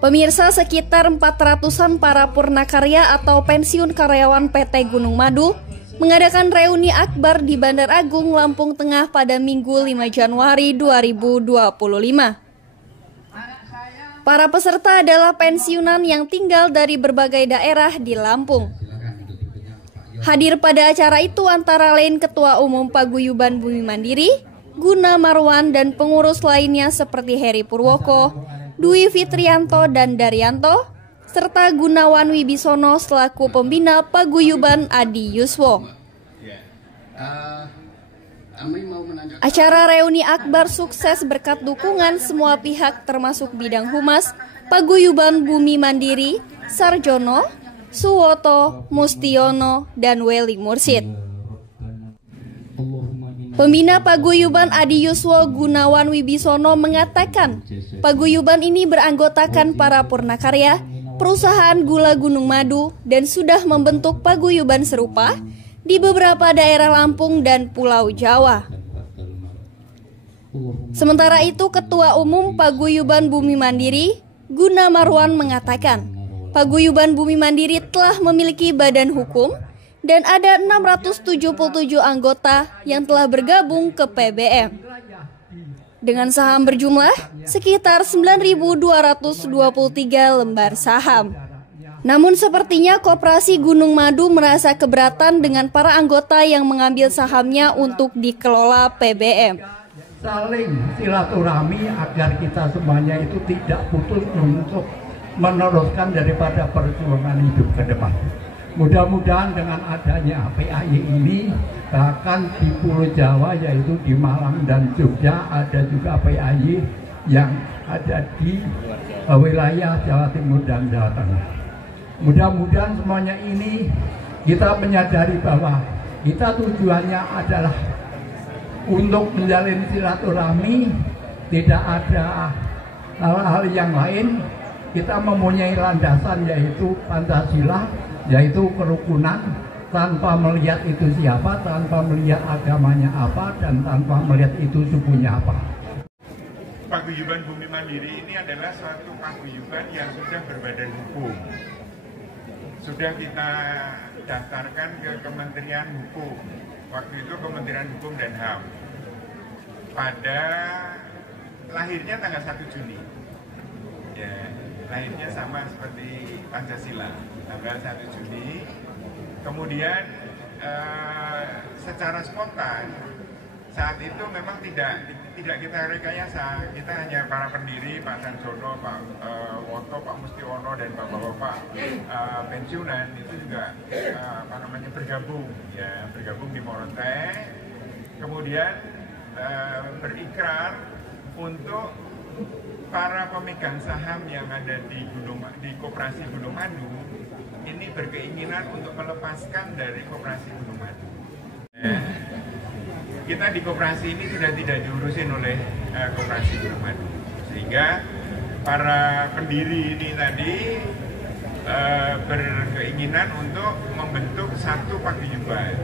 Pemirsa, sekitar 400-an para purnakarya atau pensiun karyawan PT Gunung Madu mengadakan reuni akbar di Bandar Agung, Lampung Tengah pada Minggu 5 Januari 2025. Para peserta adalah pensiunan yang tinggal dari berbagai daerah di Lampung. Hadir pada acara itu antara lain Ketua Umum Paguyuban Bumi Mandiri, Guna Marwan, dan pengurus lainnya seperti Heri Purwoko, Dwi Fitrianto dan Daryanto, serta Gunawan Wibisono selaku pembina Paguyuban Adi Yuswo. Acara reuni akbar sukses berkat dukungan semua pihak termasuk bidang humas, Paguyuban Bumi Mandiri, Sarjono, Suwoto, Mustiono, dan Weli Mursid. Pembina Paguyuban Adi Yuswo, Gunawan Wibisono, mengatakan paguyuban ini beranggotakan para purnakarya, perusahaan gula Gunung Madu, dan sudah membentuk paguyuban serupa di beberapa daerah Lampung dan Pulau Jawa. Sementara itu, Ketua Umum Paguyuban Bumi Mandiri, Guna Marwan, mengatakan Paguyuban Bumi Mandiri telah memiliki badan hukum dan ada 677 anggota yang telah bergabung ke PBM. Dengan saham berjumlah sekitar 9.223 lembar saham. Namun sepertinya Koperasi Gunung Madu merasa keberatan dengan para anggota yang mengambil sahamnya untuk dikelola PBM. Saling silaturahmi agar kita semuanya itu tidak putus untuk meneruskan daripada perjuangan hidup ke depan. Mudah-mudahan dengan adanya PAI ini, bahkan di Pulau Jawa yaitu di Malang dan Jogja ada juga PAI yang ada di wilayah Jawa Timur dan Jawa Tengah. Mudah-mudahan semuanya ini kita menyadari bahwa kita tujuannya adalah untuk menjalin silaturahmi, tidak ada hal-hal yang lain. Kita mempunyai landasan yaitu Pancasila, yaitu kerukunan, tanpa melihat itu siapa, tanpa melihat agamanya apa, dan tanpa melihat itu sukunya apa. Paguyuban Bumi Mandiri ini adalah suatu paguyuban yang sudah berbadan hukum. Sudah kita daftarkan ke Kementerian Hukum. Waktu itu Kementerian Hukum dan HAM. Pada lahirnya tanggal 1 Juni. Ya, lahirnya sama seperti Pancasila, tanggal 1 Juni. Kemudian secara spontan saat itu memang tidak kita rekayasa. Kita hanya para pendiri, Pak Sarjono, Pak Woto, Pak Mustiono, dan bapak-bapak pensiunan itu juga bergabung di Moronte. Kemudian berikrar untuk para pemegang saham yang ada di Koperasi Gunung Madu ini berkeinginan untuk melepaskan dari Koperasi Gunung Madu. Kita di koperasi ini sudah tidak diurusin oleh Koperasi Gunung Madu, sehingga para pendiri ini tadi berkeinginan untuk membentuk satu paguyuban.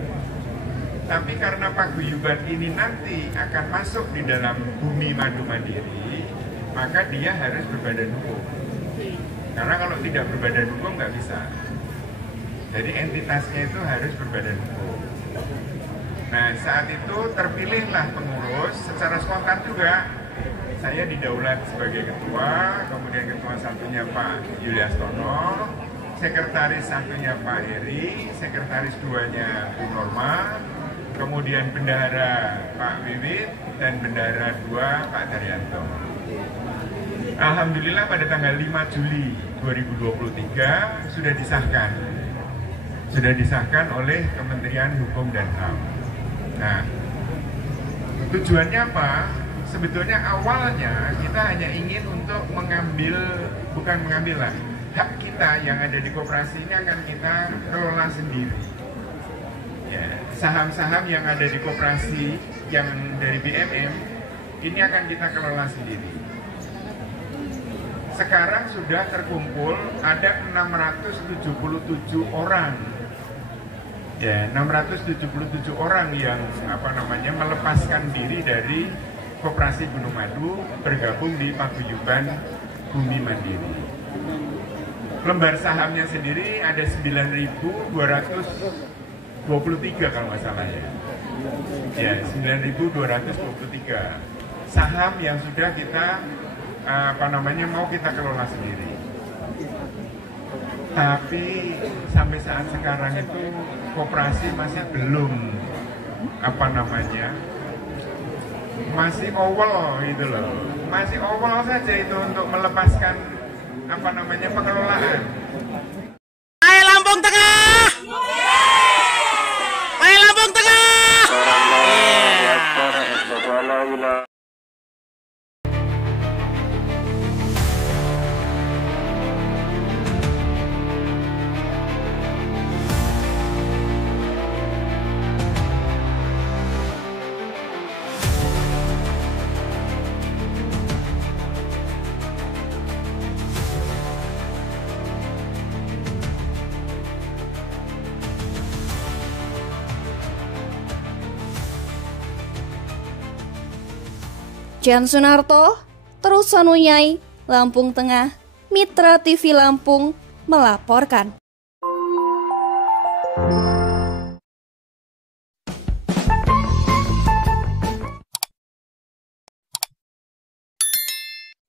Tapi karena paguyuban ini nanti akan masuk di dalam Bumi Madu Mandiri, maka dia harus berbadan hukum. Karena kalau tidak berbadan hukum nggak bisa. Jadi entitasnya itu harus berbadan hukum. Nah, saat itu terpilihlah pengurus secara spontan juga. Saya didaulat sebagai ketua, kemudian ketua satunya Pak Yuliastono, sekretaris satunya Pak Heri, sekretaris duanya Bu Norma, kemudian bendahara Pak Wiwit, dan bendahara 2 Pak Daryanto. Alhamdulillah pada tanggal 5 Juli 2023 sudah disahkan oleh Kementerian Hukum dan HAM. Nah, tujuannya apa? Sebetulnya awalnya kita hanya ingin untuk bukan mengambil lah, hak kita yang ada di koperasi ini akan kita kelola sendiri. Ya, saham-saham yang ada di koperasi yang dari BMM ini akan kita kelola sendiri. Sekarang sudah terkumpul ada 677 orang. Ya, 677 orang yang melepaskan diri dari Koperasi Gunung Madu bergabung di Paguyuban Bumi Mandiri. Lembar sahamnya sendiri ada 9.223 kalau nggak salah ya. Ya, 9.223 saham yang sudah kita mau kita kelola sendiri. Tapi sampai saat sekarang itu koperasi masih belum masih awal gitu loh. Masih awal saja itu untuk melepaskan pengelolaan. Ayo Lampung Tengah! Ayo Lampung Tengah! Jan Sunarto, Terus Sanunyai, Lampung Tengah, Mitra TV Lampung melaporkan.